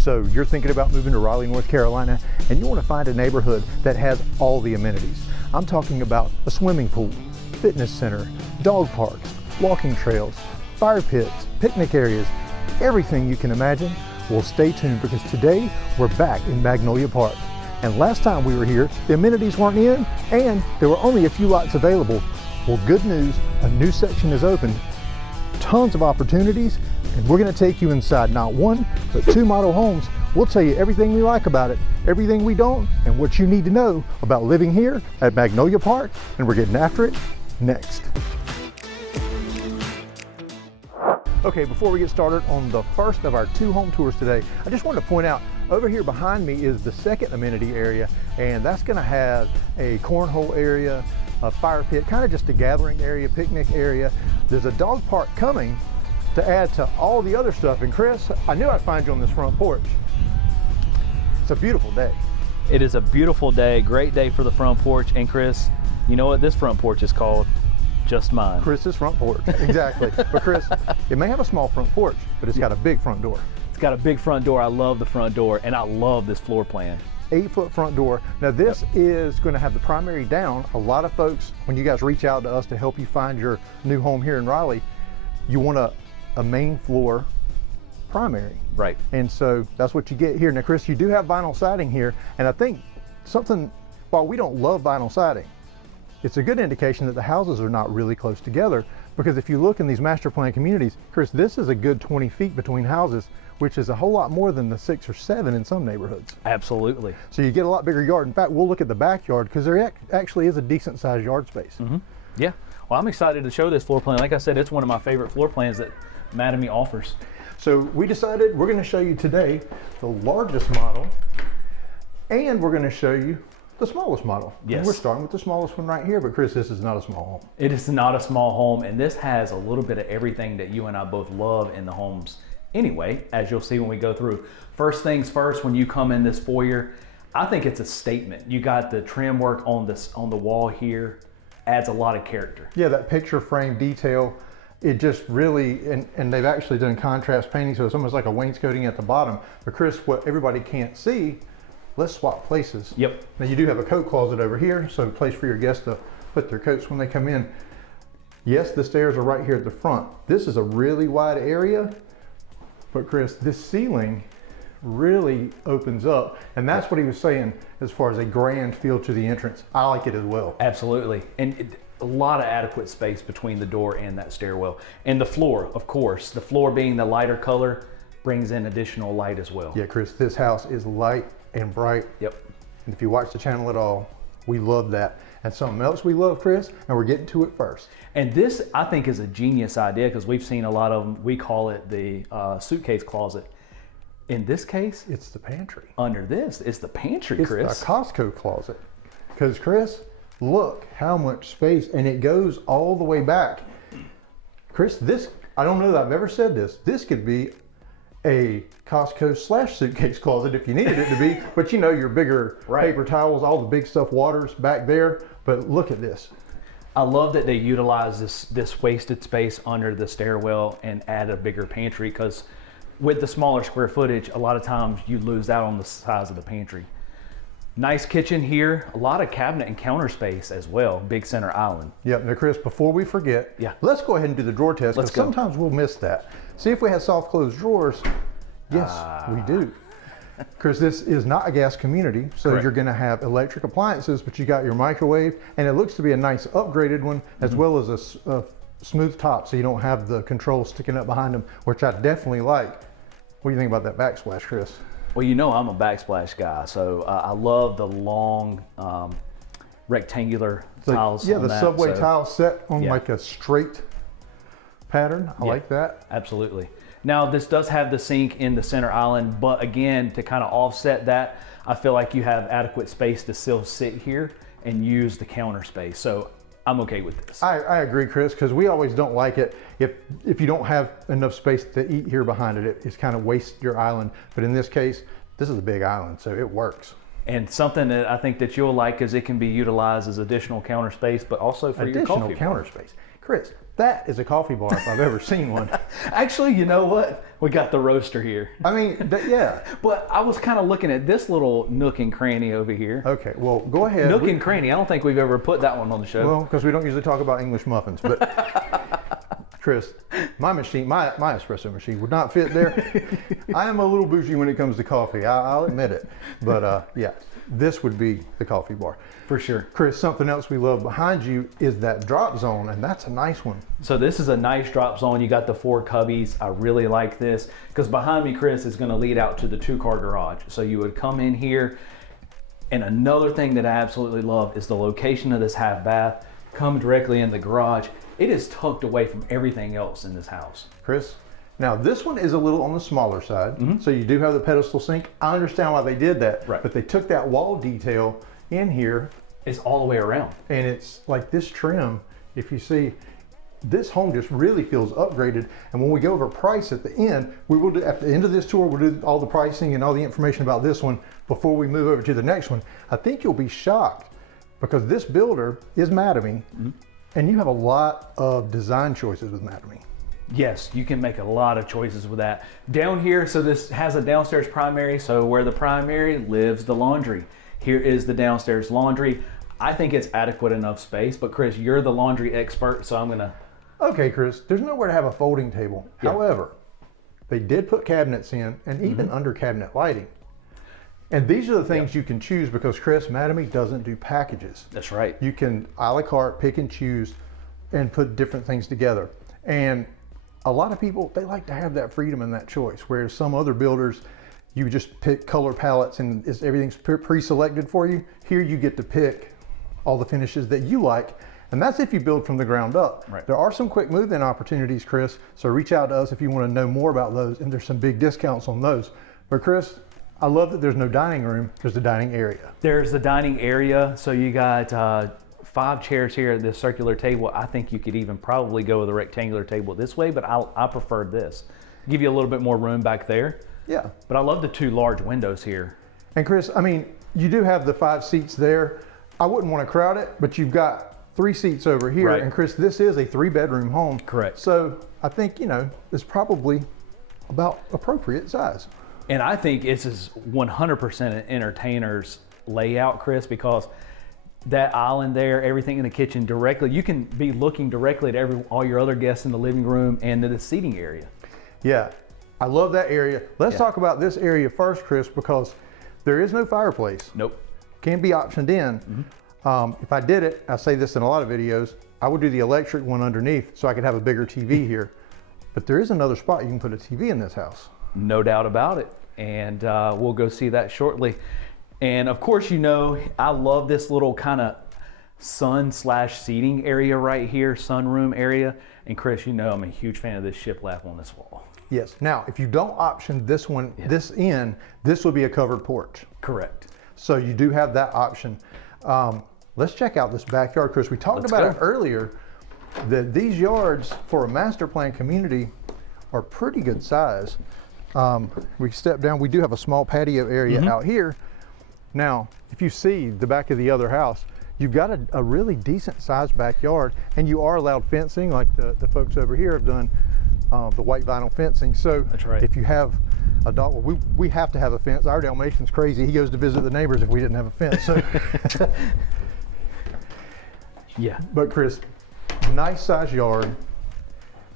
So you're thinking about moving to Raleigh, North Carolina, and you want to find a neighborhood that has all the amenities. I'm talking about a swimming pool, fitness center, dog parks, walking trails, fire pits, picnic areas, everything you can imagine. Well, stay tuned because today we're back in Magnolia Park. And last time we were here, the amenities weren't in and there were only a few lots available. Well, good news, a new section is opened, tons of opportunities, and we're gonna take you inside not one, but two model homes. We'll tell you everything we like about it, everything we don't, and what you need to know about living here at Magnolia Park, and we're getting after it next. Okay, before we get started on the first of our two home tours today, I just wanted to point out, over here behind me is the second amenity area, and that's gonna have a cornhole area, a fire pit, kind of just a gathering area, picnic area. There's a dog park coming to add to all the other stuff. And Chris, I knew I'd find you on this front porch. It's a beautiful day. It is a beautiful day, great day for the front porch. And Chris, you know what this front porch is called? Just mine. Chris's front porch, exactly. But Chris, it may have a small front porch, but it's got a big front door. It's got a big front door. I love the front door, and I love this floor plan. 8-foot front door. Now this is going to have the primary down. A lot of folks, when you guys reach out to us to help you find your new home here in Raleigh, you want a main floor primary. Right. And so that's what you get here. Now Chris, you do have vinyl siding here, and I think something, while we don't love vinyl siding, it's a good indication that the houses are not really close together, because if you look in these master plan communities, Chris, this is a good 20 feet between houses, which is a whole lot more than the 6 or 7 in some neighborhoods. Absolutely. So you get a lot bigger yard. In fact, we'll look at the backyard because there actually is a decent sized yard space. Mm-hmm. Yeah. Well, I'm excited to show this floor plan. Like I said, it's one of my favorite floor plans that Madame offers. So we decided we're going to show you today the largest model, and we're going to show you the smallest model. Yes. And we're starting with the smallest one right here, but Chris, this is not a small home. It is not a small home, and this has a little bit of everything that you and I both love in the homes anyway, as you'll see when we go through. First things first, when you come in this foyer, I think it's a statement. You got the trim work on the wall here, adds a lot of character. Yeah, that picture frame detail, it just really, and they've actually done contrast painting, so it's almost like a wainscoting at the bottom. But Chris, what everybody can't see, let's swap places. Yep. Now you do have a coat closet over here, so a place for your guests to put their coats when they come in. Yes, the stairs are right here at the front. This is a really wide area, but Chris, this ceiling really opens up, and that's what he was saying as far as a grand feel to the entrance. I like it as well. Absolutely. And a lot of adequate space between the door and that stairwell. And the floor, of course, the floor being the lighter color brings in additional light as well. Yeah, Chris, this house is light and bright. Yep. And if you watch the channel at all, we love that. And something else we love, Chris, and we're getting to it first. And this, I think, is a genius idea because we've seen a lot of them. We call it the suitcase closet. In this case, it's the pantry. Under this, it's the pantry, Chris. It's a Costco closet. Because Chris, look how much space, and it goes all the way back. Chris, this, I don't know that I've ever said this. This could be a Costco / suitcase closet if you needed it to be, but you know, your bigger paper towels, all the big stuff, waters back there. But look at this. I love that they utilize this wasted space under the stairwell and add a bigger pantry, because with the smaller square footage, a lot of times you lose out on the size of the pantry. Nice kitchen here, a lot of cabinet and counter space as well, big center island. Yep. Now Chris, before we forget, let's go ahead and do the drawer test, because sometimes we'll miss that. See if we have soft closed drawers. Yes, we do. Chris, this is not a gas community, so you're going to have electric appliances, but you got your microwave, and it looks to be a nice upgraded one, as well as a smooth top, so you don't have the controls sticking up behind them, which I definitely like. What do you think about that backsplash, Chris? Well, you know I'm a backsplash guy, so I love the long rectangular tiles. Yeah, the subway tile set on like a straight pattern. I like that. Absolutely. Now this does have the sink in the center island, but again, to kind of offset that, I feel like you have adequate space to still sit here and use the counter space. So I'm okay with this. I agree, Chris, because we always don't like it if you don't have enough space to eat here behind it. It's kind of waste your island. But in this case, this is a big island, so it works. And something that I think that you'll like is it can be utilized as additional counter space, but also for your coffee counter space. Chris, that is a coffee bar if I've ever seen one. Actually, you know what? We got the roaster here. I mean, yeah. But I was kind of looking at this little nook and cranny over here. Okay, well, go ahead. Nook and cranny. I don't think we've ever put that one on the show. Well, because we don't usually talk about English muffins, but Chris, my machine, my espresso machine would not fit there. I am a little bougie when it comes to coffee. I'll admit it. But yeah, this would be the coffee bar. For sure. Chris, something else we love behind you is that drop zone, and that's a nice one. So this is a nice drop zone. You got the 4 cubbies. I really like this because behind me, Chris, is going to lead out to the 2-car garage. So you would come in here, and another thing that I absolutely love is the location of this half bath. Come directly in the garage. It is tucked away from everything else in this house. Chris, now this one is a little on the smaller side. So you do have the pedestal sink. I understand why they did that, right. But they took that wall detail in here. It's all the way around. And it's like this trim, if you see, this home just really feels upgraded. And when we go over price at the end, we will do, at the end of this tour, we'll do all the pricing and all the information about this one before we move over to the next one. I think you'll be shocked because this builder is Mattamy, and you have a lot of design choices with Mattamy. Yes, you can make a lot of choices with that. Down here, so this has a downstairs primary, so where the primary lives the laundry. Here is the downstairs laundry. I think it's adequate enough space, but Chris, you're the laundry expert, so I'm gonna... Okay, Chris, there's nowhere to have a folding table. Yeah. However, they did put cabinets in and even under cabinet lighting. And these are the things you can choose because Chris, Mattamy doesn't do packages. That's right. You can a la carte, pick and choose and put different things together. And a lot of people, they like to have that freedom and that choice, whereas some other builders, you just pick color palettes and everything's pre-selected for you. Here you get to pick all the finishes that you like, and that's if you build from the ground up. Right. There are some quick move-in opportunities, Chris, so reach out to us if you want to know more about those, and there's some big discounts on those. But Chris, I love that there's no dining room, there's the dining area. There's the dining area, so you got 5 chairs here at this circular table. I think you could even probably go with a rectangular table this way, but I preferred this. Give you a little bit more room back there. Yeah. But I love the 2 large windows here. And Chris, I mean, you do have the 5 seats there. I wouldn't want to crowd it, but you've got 3 seats over here. Right. And Chris, this is a 3-bedroom home. Correct. So I think, you know, it's probably about appropriate size. And I think this is 100% an entertainer's layout, Chris, because that island there, everything in the kitchen directly, you can be looking directly at all your other guests in the living room and to the seating area. Yeah, I love that area. Let's talk about this area first, Chris, because there is no fireplace. Nope. Can be optioned in. If I did it, I say this in a lot of videos, I would do the electric one underneath so I could have a bigger TV here. But there is another spot you can put a TV in this house. No doubt about it. And we'll go see that shortly. And of course, you know, I love this little kind of sun/seating area right here, sunroom area. And Chris, you know, I'm a huge fan of this shiplap on this wall. Yes. Now, if you don't option this one, this will be a covered porch. Correct. So you do have that option. Let's check out this backyard, Chris. We talked about it earlier, that these yards for a master plan community are pretty good size. We step down, we do have a small patio area out here. Now, if you see the back of the other house, you've got a really decent sized backyard, and you are allowed fencing like the folks over here have done, the white vinyl fencing. So that's right. If you have a dog, we have to have a fence. Our Dalmatian's crazy. He goes to visit the neighbors if we didn't have a fence. So yeah. But Chris, nice sized yard,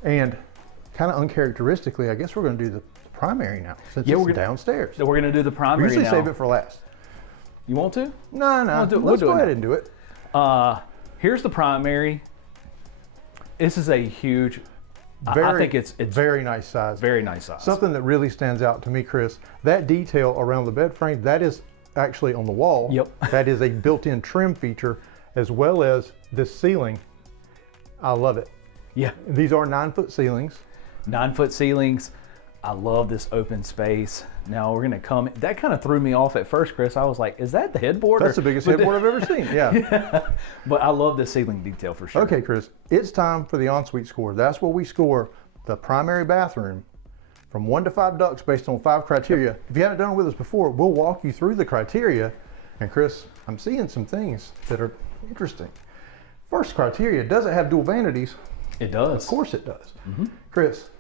and kind of uncharacteristically, I guess we're going to do the primary now, since it's downstairs. So we're going to do the primary We usually now. save it for last. You want to? No. We'll go ahead and do it. Here's the primary. This is a huge, I think it's very nice size. Very nice size. Something that really stands out to me, Chris, that detail around the bed frame, that is actually on the wall. Yep. That is a built-in trim feature, as well as this ceiling. I love it. Yeah. These are 9-foot ceilings. 9-foot ceilings. I love this open space. Now we're gonna come, that kind of threw me off at first, Chris. I was like, is that the headboard? That's the biggest headboard I've ever seen, yeah. But I love the ceiling detail for sure. Okay, Chris, it's time for the ensuite score. That's where we score the primary bathroom from 1 to 5 ducts based on 5 criteria. If you haven't done it with us before, we'll walk you through the criteria. And Chris, I'm seeing some things that are interesting. First criteria, does it have dual vanities? It does. Of course it does. Chris,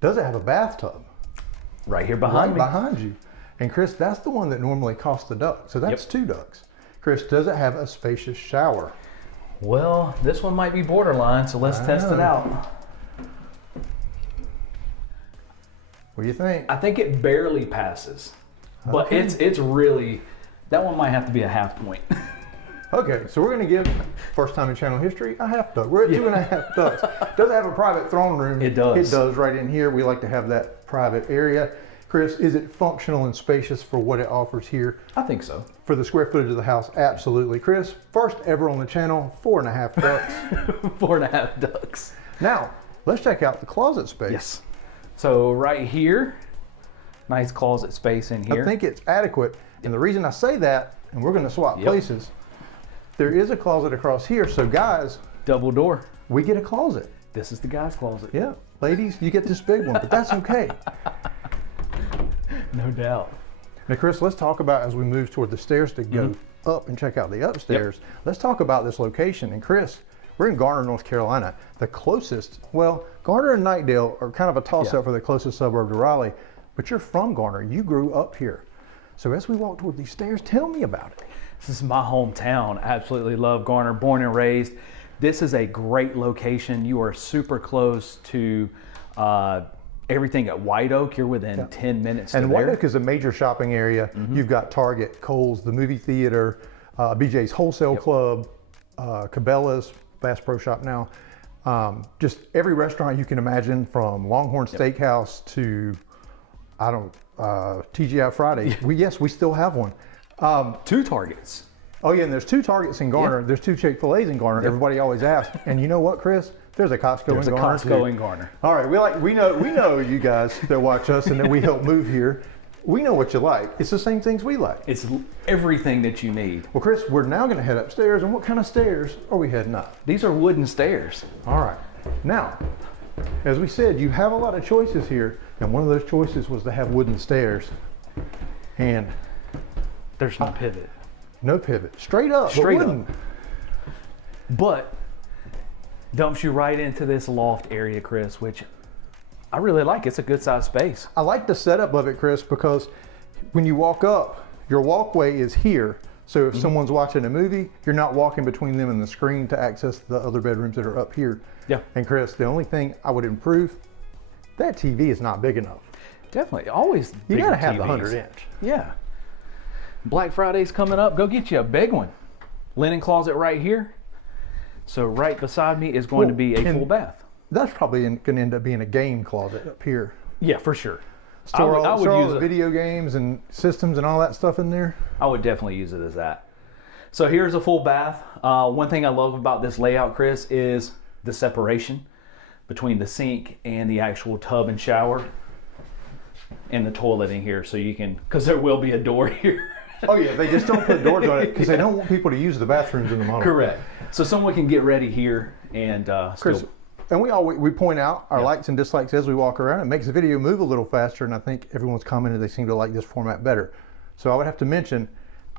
does it have a bathtub? Right here behind me. Behind you. And Chris, that's the one that normally costs the duct. So that's 2 ducts. Chris, does it have a spacious shower? Well, this one might be borderline, so let's test it out. What do you think? I think it barely passes, but Okay. it's really, that one might have to be a half point. Okay, so we're going to give, first time in channel history, a half duct. We're at 2.5 ducts. Does it have a private throne room? It does. It does right in here. We like to have that private area. Chris, is it functional and spacious for what it offers here? I think so. For the square footage of the house, absolutely. Chris, first ever on the channel, 4.5 ducts. 4.5 ducts. Now, let's check out the closet space. Yes. So right here, nice closet space in here. I think it's adequate. And the reason I say that, and we're going to swap places, there is a closet across here. So guys, double door. we get a closet. This is the guy's closet. Yeah, ladies, you get this big one, but that's okay. No doubt. Now, Chris, let's talk about, as we move toward the stairs to go up and check out the upstairs, let's talk about this location. And Chris, we're in Garner, North Carolina. The closest, well, Garner and Knightdale are kind of a toss-up for the closest suburb to Raleigh, but you're from Garner. You grew up here. So as we walk toward these stairs, tell me about it. This is my hometown. Absolutely love Garner, born and raised. This is a great location. You are super close to everything at White Oak. You're within 10 minutes And to White there. Oak is a major shopping area. You've got Target, Kohl's, the movie theater, BJ's Wholesale Club, Cabela's, Bass Pro Shop now. Just every restaurant you can imagine, from Longhorn Steakhouse to, TGI Friday. We still have one. 2 Targets. Oh yeah, and there's 2 Targets in Garner. There's 2 Chick-fil-A's in Garner. Everybody always asks. And you know what, Chris? There's a Costco There's in a Garner. Costco in Garner. All right, we know you guys that watch us and that we help move here. We know what you like. It's the same things we like. It's everything that you need. Well, Chris, we're now going to head upstairs. And what kind of stairs are we heading up? These are wooden stairs. All right. Now, as we said, you have a lot of choices here. And one of those choices was to have wooden stairs. And There's no pivot. no pivot. Straight up. Straight but up. wooden. But dumps you right into this loft area, Chris, which I really like. It's a good sized space. I like the setup of it, Chris, because when you walk up, your walkway is here. So if someone's watching a movie, you're not walking between them and the screen to access the other bedrooms that are up here. Yeah. And Chris, the only thing I would improve, that TV is not big enough. Definitely. Always. You bigger gotta have the TVs. 100-inch. Yeah. Black Friday's coming up. Go get you a big one. Linen closet right here. So right beside me is going to be a full bath. That's probably going to end up being a game closet up here. Yeah, for sure. Store all use the it. video games and systems and all that stuff in there. I would definitely use it as that. So here's a full bath. One thing I love about this layout, Chris, is the separation between the sink and the actual tub and shower and the toilet in here. So you can, because there will be a door here. Oh yeah, they just don't put doors on it because they don't want people to use the bathrooms in the model. Correct. So someone can get ready here and Chris, still. and we point out our likes and dislikes as we walk around. It makes the video move a little faster, and I think everyone's commented they seem to like this format better. So I would have to mention,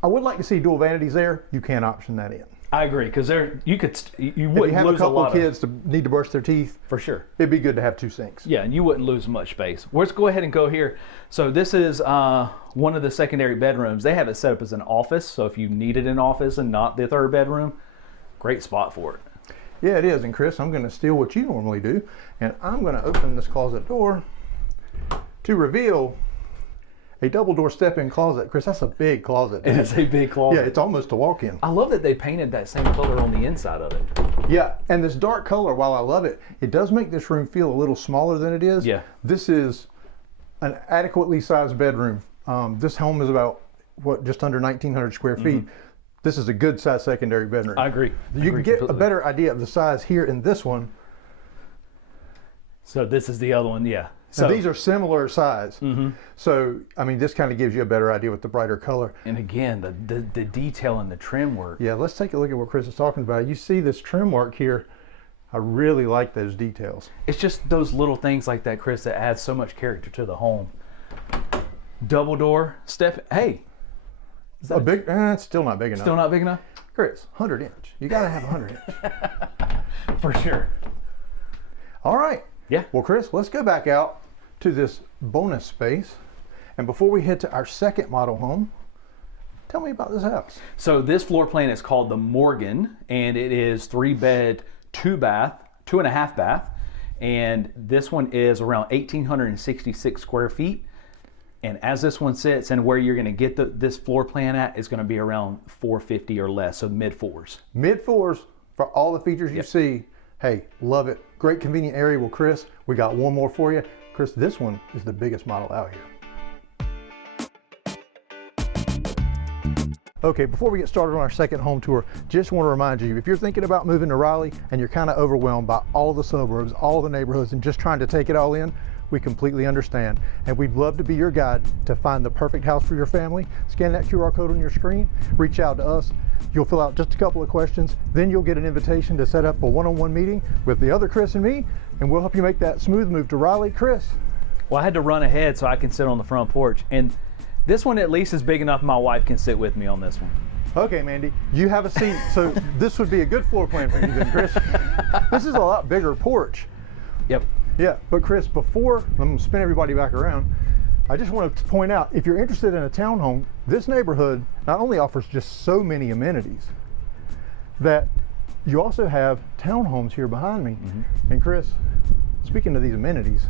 I would like to see dual vanities there. You can't option that in. I agree, because you If you wouldn't have a lose a couple lot of kids to need to brush their teeth, for sure. it'd be good to have 2 sinks. Yeah, and you wouldn't lose much space. Let's go ahead and go here. So this is one of the secondary bedrooms. They have it set up as an office. So if you needed an office and not the 3rd bedroom, great spot for it. Yeah, it is. And Chris, I'm going to steal what you normally do, and I'm going to open this closet door to reveal a double door step-in closet. Chris, that's a big closet. It is a big closet. Yeah, it's almost a walk-in. I love that they painted that same color on the inside of it. Yeah, and this dark color, while I love it, it does make this room feel a little smaller than it is. Yeah. This is an adequately sized bedroom. This home is about, just under 1,900 square feet. This is a good sized secondary bedroom. I agree. You can get a better idea of the size here in this one. So this is the other one, yeah. So So these are similar size. So, I mean, this kind of gives you a better idea with the brighter color. and again, the detail and the trim work. Yeah, let's take a look at what Chris is talking about. You see this trim work here. I really like those details. It's just those little things like that, Chris, that adds so much character to the home. Double door step. Hey, A big, it's still not big enough. still not big enough? Chris, 100-inch. You got to have 100-inch. For sure. All right. Yeah. Well, Chris, let's go back out to this bonus space. And before we head to our second model home, tell me about this house. So this floor plan is called the Morgan, and it is 3-bed, 2-bath, 2.5 bath. And this one is around 1,866 square feet. And as this one sits and where you're going to get this floor plan at is going to be around 450 or less, so mid-4s. Mid-4s for all the features you see. Hey, love it. Great convenient area. Well, Chris, we got one more for you. Chris, this one is the biggest model out here. Okay, before we get started on our second home tour, just want to remind you, if you're thinking about moving to Raleigh and you're kind of overwhelmed by all the suburbs, all the neighborhoods, and just trying to take it all in, we completely understand. And we'd love to be your guide to find the perfect house for your family. Scan that QR code on your screen, reach out to us. You'll fill out just a couple of questions, then you'll get an invitation to set up a one-on-one meeting with the other Chris and me, and we'll help you make that smooth move to Raleigh. Chris. Well, I had to run ahead so I can sit on the front porch. And this one at least is big enough my wife can sit with me on this one. Okay, Mandy, you have a seat. So this would be a good floor plan for you then, Chris. This is a lot bigger porch. Yep. Yeah, but Chris, before, I'm gonna spin everybody back around, I just want to point out, if you're interested in a townhome, this neighborhood not only offers just so many amenities, that you also have townhomes here behind me. And Chris, speaking of these amenities,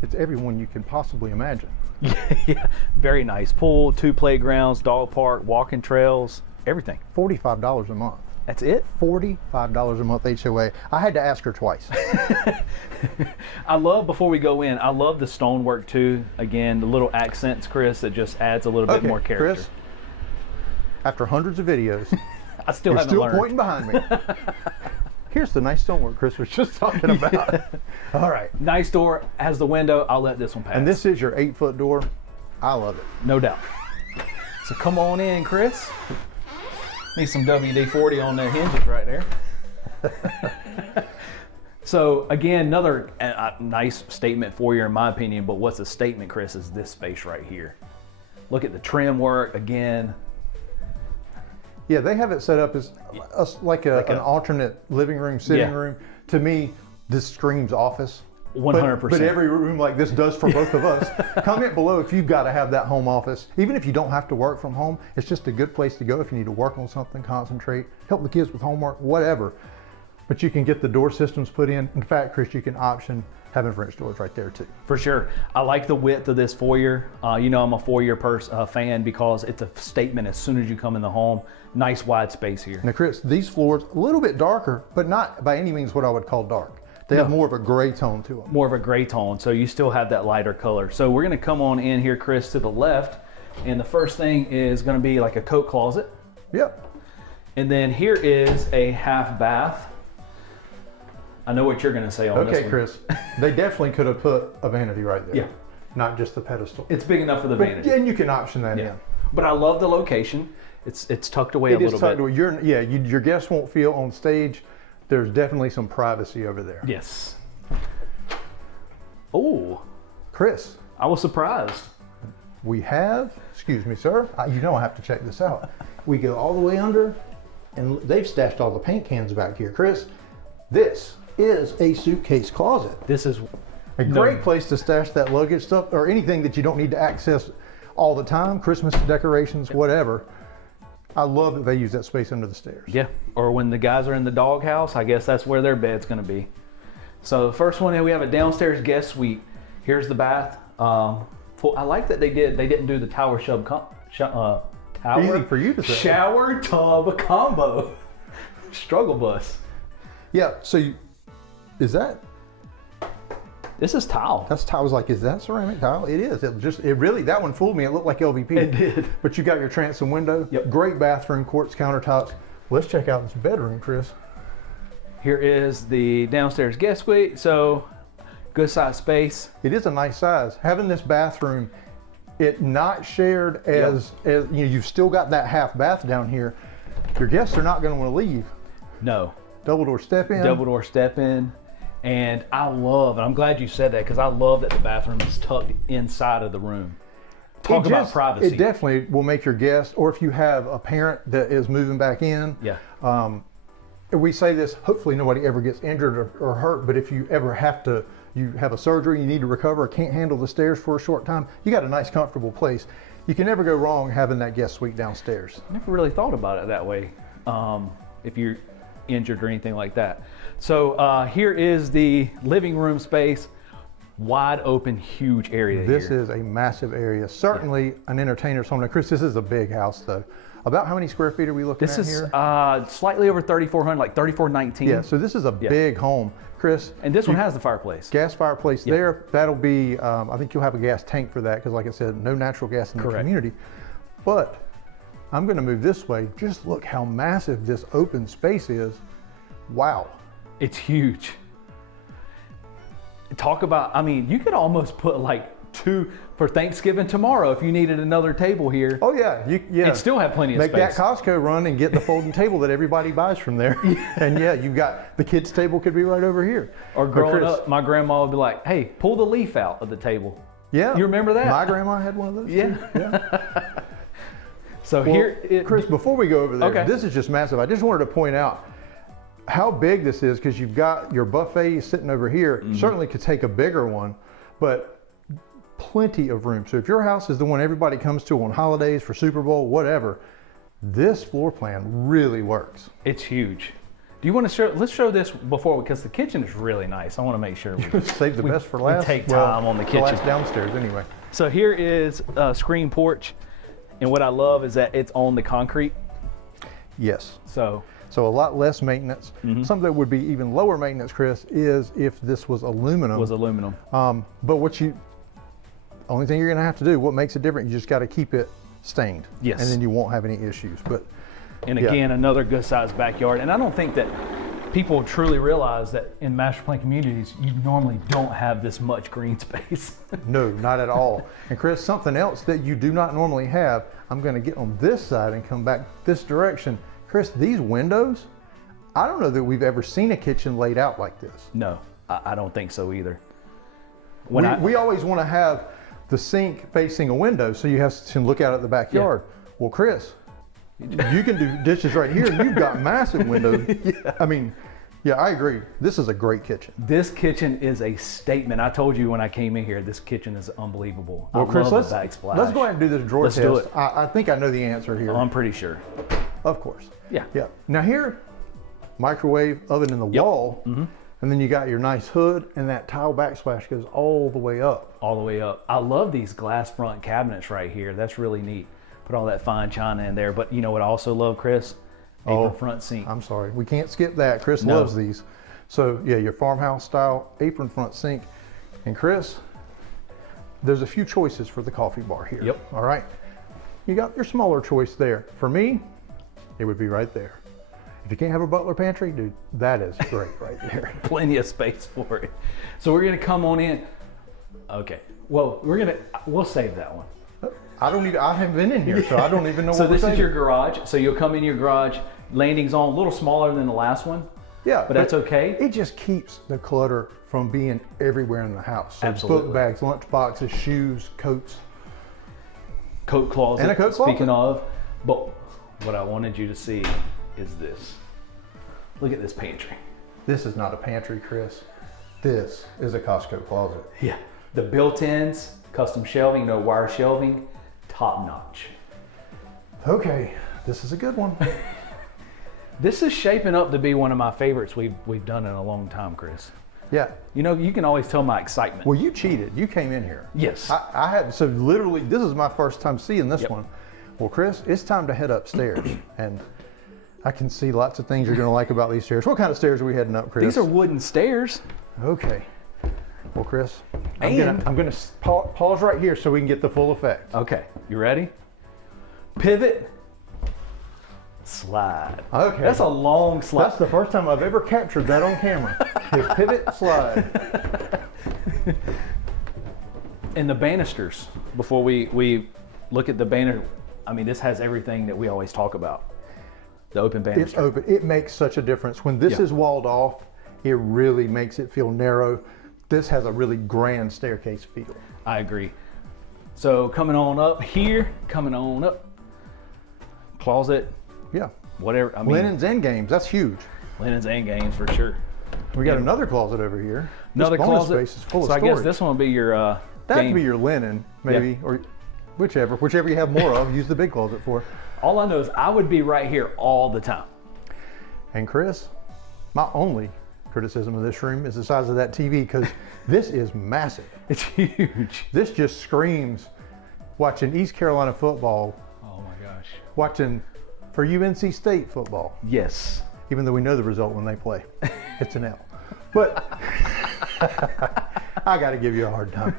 it's everyone you can possibly imagine. Yeah, very nice. Pool, 2 playgrounds, dog park, walking trails, everything. $45 a month. That's it? $45 a month HOA. I had to ask her twice. I love, before we go in, I love the stonework too. Again, the little accents, Chris, that just adds a little bit more character. Chris, after hundreds of videos, I still you're haven't still learned. pointing behind me. Here's the nice stonework Chris was just talking about. All right. Nice door, has the window. I'll let this one pass. And this is your 8-foot door. I love it. No doubt. So come on in, Chris. Need some WD-40 on the hinges right there. So again, another nice statement for you in my opinion, but what's a statement, Chris, is this space right here. Look at the trim work again. Yeah, they have it set up as like an alternate living room, sitting room. To me, this screams office. 100%. But every room like this does for both of us. Comment below if you've got to have that home office. Even if you don't have to work from home, it's just a good place to go if you need to work on something, concentrate, help the kids with homework, whatever. But you can get the door systems put in. In fact, Chris, you can option having French doors right there too. For sure. I like the width of this foyer. You know, I'm a foyer fan because it's a statement as soon as you come in the home. Nice wide space here. Now, Chris, these floors, a little bit darker, but not by any means what I would call dark. They have more of a gray tone to them. More of a gray tone, so you still have that lighter color. So we're gonna come on in here, Chris, to the left, and the first thing is gonna be like a coat closet. Yep. And then here is a half bath. I know what you're gonna say on this one. Okay, Chris, they definitely could have put a vanity right there. Yeah. Not just the pedestal. It's big enough for the vanity. And you can option that in. But I love the location. It's tucked away a little bit. Your guests won't feel on stage. There's definitely some privacy over there. Yes. Oh, Chris, I was surprised. We have, excuse me, sir, you know I have to check this out. We go all the way under, and they've stashed all the paint cans back here. Chris, this is a suitcase closet. This is a great place to stash that luggage stuff or anything that you don't need to access all the time, Christmas decorations, whatever. I love that they use that space under the stairs. Yeah, or when the guys are in the doghouse, I guess that's where their bed's gonna be. So the first one, we have a downstairs guest suite. Here's the bath. I like that they didn't do the tower shower Easy for you to say. Shower tub combo. Struggle bus. Yeah, so is that? This is tile. That's tile. I was like, is that ceramic tile? It is. It really, that one fooled me. It looked like LVP. It did. But you got your transom window. Yep. Great bathroom, quartz countertops. Let's check out this bedroom, Chris. Here is the downstairs guest suite. So good size space. It is a nice size. Having this bathroom, it not shared as you've still got that half bath down here. Your guests are not going to want to leave. No. Double door step in. Double door step in. And and I'm glad you said that because I love that the bathroom is tucked inside of the room. Talk about privacy. It definitely will make your guests, or if you have a parent that is moving back in, we say this, hopefully nobody ever gets injured or hurt, but if you ever you have a surgery, you need to recover, can't handle the stairs for a short time, you got a nice comfortable place. You can never go wrong having that guest suite downstairs. Never really thought about it that way, if you're injured or anything like that. So here is the living room space. Wide open, huge area. This is a massive area. Certainly an entertainer's home. Now, Chris, this is a big house though. About how many square feet are we looking at here? This is slightly over 3,400, like 3,419. Yeah, so this is a big home. Chris. And this one has the fireplace. Gas fireplace there. That'll be, I think you'll have a gas tank for that because like I said, no natural gas in the community. But I'm gonna move this way. Just look how massive this open space is. Wow. It's huge. Talk about, I mean, you could almost put like 2 for Thanksgiving tomorrow if you needed another table here. Oh yeah, and still have plenty of space. Make that Costco run and get the folding table that everybody buys from there. And yeah, you've got the kids' table could be right over here. Or growing up, my grandma would be like, "Hey, pull the leaf out of the table." Yeah, you remember that? My grandma had one of those. Yeah. Too. Yeah. So Chris, before we go over there, this is just massive. I just wanted to point out how big this is because you've got your buffet sitting over here. Certainly could take a bigger one, but plenty of room. So if your house is the one everybody comes to on holidays, for Super Bowl, whatever, this floor plan really works. It's huge. Do you want to show, let's show this before, because the kitchen is really nice. I want to make sure we save the best for last. We take time on the kitchen. Last downstairs anyway. So here is a screen porch. And what I love is that it's on the concrete. Yes. So a lot less maintenance. Something that would be even lower maintenance, Chris, is if this was aluminum. But only thing you're gonna have to do, what makes it different, you just gotta keep it stained. Yes. And then you won't have any issues. And again, another good sized backyard. And I don't think that people truly realize that in master plan communities, you normally don't have this much green space. No, not at all. And Chris, something else that you do not normally have, I'm gonna get on this side and come back this direction. Chris, these windows, I don't know that we've ever seen a kitchen laid out like this. No, I don't think so either. We always wanna have the sink facing a window so you have to look out at the backyard. Well, Chris, you can do dishes right here. You've got massive windows. I mean, yeah, I agree. This is a great kitchen. This kitchen is a statement. I told you when I came in here, this kitchen is unbelievable. Well, Chris, let's go ahead and do this drawer test. Do it. I think I know the answer here. I'm pretty sure. Of course. Yeah. Now here, microwave oven in the wall. And then you got your nice hood, and that tile backsplash goes all the way up. All the way up. I love these glass front cabinets right here. That's really neat. Put all that fine china in there. But you know what I also love, Chris? Apron front sink. I'm sorry. We can't skip that. Chris loves these. So yeah, your farmhouse style apron front sink. And Chris, there's a few choices for the coffee bar here. Yep. All right. You got your smaller choice there. For me, it would be right there. If you can't have a butler pantry, dude, that is great right there. Plenty of space for it. So we're gonna come on in. Okay. Well, we'll save that one. I haven't been in here, so I don't even know what So this is your garage. So you'll come in your garage, landing zone, a little smaller than the last one. Yeah. But that's okay. It just keeps the clutter from being everywhere in the house. So absolutely. Book bags, lunch boxes, shoes, coats. Coat closet. And a coat closet. Speaking of, but what I wanted you to see is this. Look at this pantry. This is not a pantry, Chris. This is a Costco closet. Yeah. The built-ins, custom shelving, no wire shelving, top notch. Okay, this is a good one. This is shaping up to be one of my favorites we've done in a long time, Chris. Yeah. You know, you can always tell my excitement. Well, you cheated. You came in here. Yes. I had, so literally, this is my first time seeing this one. Well, Chris, it's time to head upstairs. And I can see lots of things you're going to like about these stairs. What kind of stairs are we heading up, Chris? These are wooden stairs. Okay. Well, Chris, I'm going to pause right here so we can get the full effect. Okay. You ready? Pivot. Slide. Okay. That's a long slide. That's the first time I've ever captured that on camera. His pivot slide. And the banisters, before we look at the banister, I mean, this has everything that we always talk about. The open banister. It's open. It makes such a difference. When this is walled off, it really makes it feel narrow. This has a really grand staircase feel. I agree. So coming on up here, coming on up, closet. Yeah. Whatever. I mean, linens and games. That's huge. Linens and games for sure. We got another closet over here. Another this bonus closet. space is full of so storage. I guess this one will be your that game. could be your linen, maybe, or whichever you have more of. Use the big closet for. All I know is I would be right here all the time. And Chris, my only criticism of this room is the size of that TV, because this is massive. It's huge. This just screams watching East Carolina football, Oh my gosh. watching for UNC State football, Yes. even though we know the result when they play. It's an L. But I got to give you a hard time.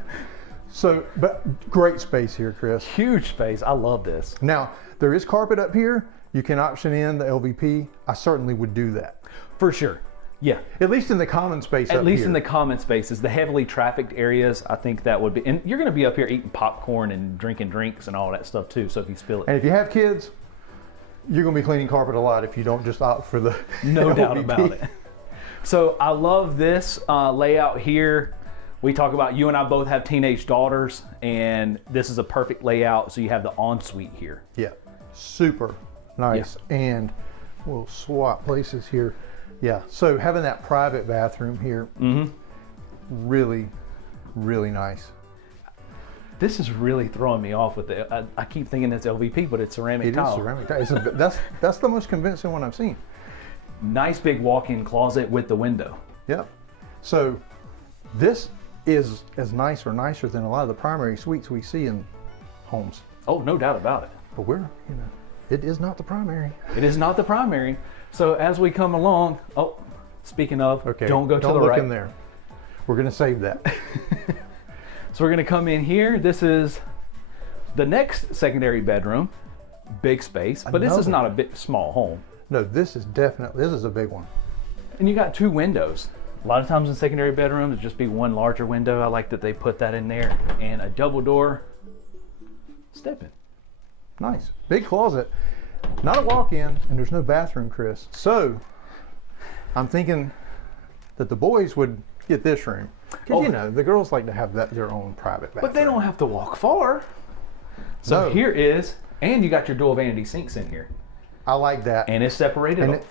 So, but great space here, Chris. Huge space. I love this. Now, there is carpet up here. You can option in the LVP. I certainly would do that. For sure. Yeah. At least in the common space At up least here. in the common spaces, the heavily trafficked areas, I think that would be, and you're going to be up here eating popcorn and drinking drinks and all that stuff too, so if you spill it. And if you have kids, you're going to be cleaning carpet a lot if you don't just opt for the No doubt LVP. about it. So I love this layout here. We talk about, you and I both have teenage daughters, and this is a perfect layout. So you have the ensuite here. Yeah, super nice. Yeah. And we'll swap places here. Yeah, so having that private bathroom here, really, really nice. This is really throwing me off with it. I keep thinking it's LVP, but it's ceramic tile. It is ceramic tile. That's the most convincing one I've seen. Nice big walk-in closet with the window. Yep. So this is as nice or nicer than a lot of the primary suites we see in homes. Oh, no doubt about it. But it is not the primary. It is not the primary. So as we come along, oh, speaking of, okay, don't go to the right. Don't look in there. We're going to save that. So we're going to come in here. This is the next secondary bedroom. Big space, but this is not a big, small home. No, this is a big one. And you got two windows. A lot of times in secondary bedrooms, it'd just be one larger window. I like that they put that in there. And a double door step-in. Nice. Big closet. Not a walk-in, and there's no bathroom, Chris. So I'm thinking that the boys would get this room. Because, the girls like to have their own private bathroom. But they don't have to walk far. So here is, and you got your dual vanity sinks in here. I like that. And it's separated.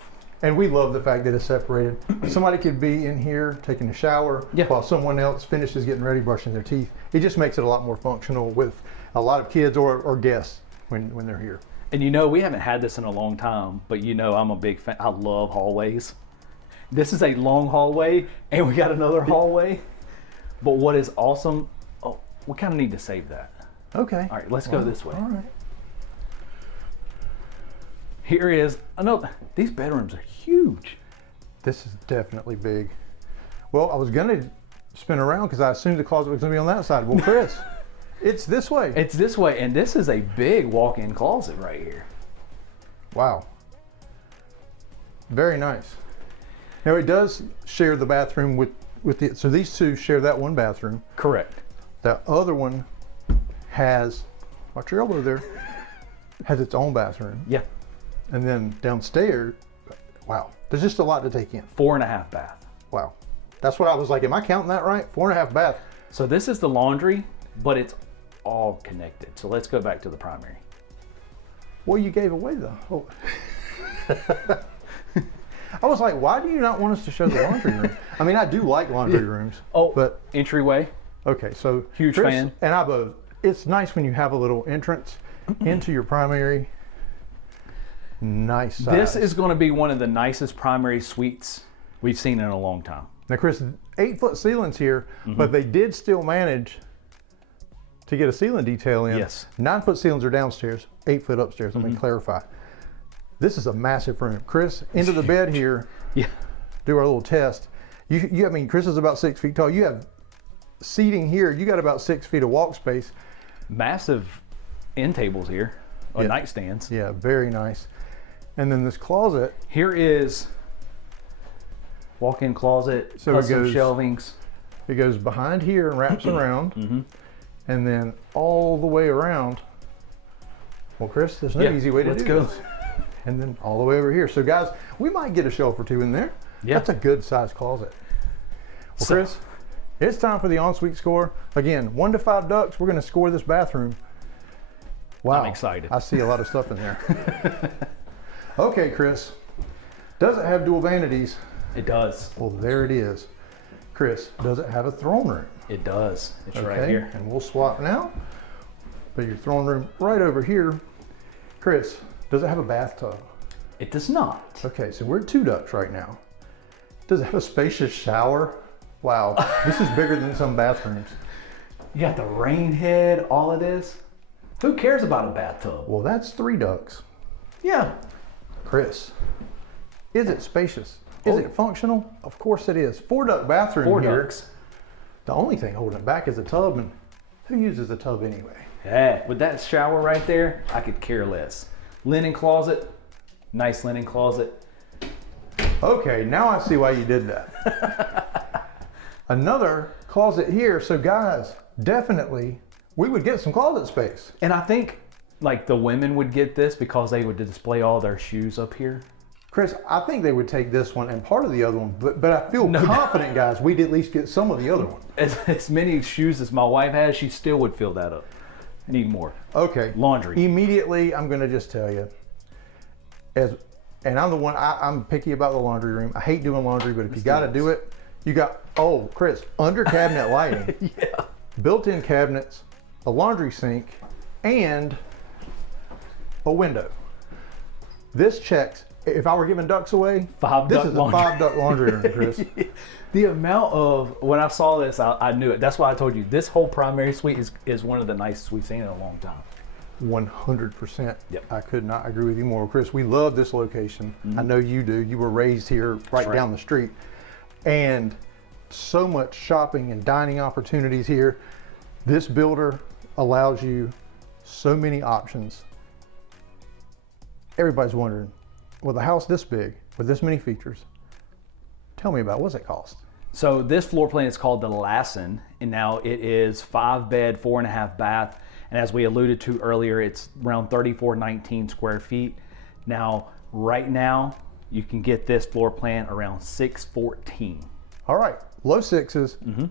And we love the fact that it's separated. Somebody could be in here taking a shower while someone else finishes getting ready, brushing their teeth. It just makes it a lot more functional with a lot of kids or guests when they're here. And we haven't had this in a long time, but I'm a big fan. I love hallways. This is a long hallway, and we got another hallway. But what is awesome, we kind of need to save that. Okay. All right, let's go this way. All right. Here is another. These bedrooms are huge. This is definitely big. Well, I was going to spin around because I assumed the closet was going to be on that side. Well, Chris, it's this way. It's this way, and this is a big walk-in closet right here. Wow. Very nice. Now, it does share the bathroom with it. So these two share that one bathroom. Correct. The other one has, watch your elbow there, has its own bathroom. Yeah. And then downstairs, wow, there's just a lot to take in. 4.5 bath. Wow. That's what I was like, am I counting that right? 4.5 bath. So this is the laundry, but it's all connected. So let's go back to the primary. Well, you gave away though. Oh. I was like, why do you not want us to show the laundry room? I mean, I do like laundry rooms. Oh, but entryway. Okay, so huge Chris fan. And I both. It's nice when you have a little entrance into your primary. Nice size. This is going to be one of the nicest primary suites we've seen in a long time. Now, Chris, 8-foot ceilings here, but they did still manage to get a ceiling detail in. Yes. 9-foot ceilings are downstairs, 8-foot upstairs. Let me clarify. This is a massive room. Chris, into the bed here. Yeah. Do our little test. I mean, Chris is about 6 feet tall. You have seating here. You got about 6 feet of walk space. Massive end tables here, or nightstands. Yeah, very nice. And then this closet. Here is walk-in closet, so custom shelvings. It goes behind here and wraps around, and then all the way around. Well, Chris, there's no easy way to do this. And then all the way over here. So, guys, we might get a shelf or two in there. Yeah. That's a good size closet. Well, Chris, it's time for the ensuite score. Again, 1 to 5 ducks. We're going to score this bathroom. Wow. I'm excited. I see a lot of stuff in there. Okay, Chris. Does it have dual vanities? It does. Well, there it is. Chris, does it have a throne room? It does. It's Okay, right here. and we'll swap now. Put your throne room right over here. Chris, does it have a bathtub? It does not. Okay, so we're at 2 ducts right now. Does it have a spacious shower? Wow, this is bigger than some bathrooms. You got the rain head, all of this. Who cares about a bathtub? Well, that's 3 ducts. Yeah. Chris, is it spacious? Is it functional? Of course it is. 4 duct bathroom 4 here. ducts. The only thing holding it back is a tub, and who uses a tub anyway? Hey, with that shower right there, I could care less. Linen closet, nice linen closet. Okay, now I see why you did that. Another closet here. So guys, definitely we would get some closet space. And I think like the women would get this because they would display all their shoes up here. Chris, I think they would take this one and part of the other one, but I feel confident, guys, we'd at least get some of the other one. As many shoes as my wife has, she still would fill that up. Need more. Okay. Laundry. Immediately, I'm going to just tell you, and I'm the one, I'm picky about the laundry room. I hate doing laundry, but if you got to do it, you got, oh, Chris, under cabinet lighting, Yeah. built-in cabinets, a laundry sink, and a window. This checks. If I were giving ducks away, this is a 5-duct laundry room, Chris. The amount of, when I saw this, I knew it. That's why I told you, this whole primary suite is one of the nicest we've seen in a long time. 100%. Yep. I could not agree with you more. Chris, we love this location. I know you do. You were raised here right down the street. And so much shopping and dining opportunities here. This builder allows you so many options. Everybody's wondering, with a house this big, with this many features, tell me about, what's it cost? So this floor plan is called the Lassen, and now it is 5 bed, 4.5 bath. And as we alluded to earlier, it's around 3419 square feet. Now, right now, you can get this floor plan around 614. All right, low 6s,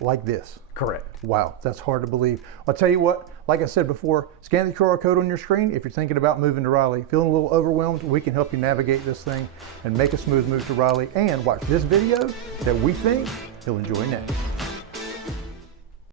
like this. Correct. Wow, that's hard to believe. I'll tell you what, like I said before, scan the QR code on your screen. If you're thinking about moving to Raleigh, feeling a little overwhelmed, we can help you navigate this thing and make a smooth move to Raleigh, and watch this video that we think you'll enjoy next.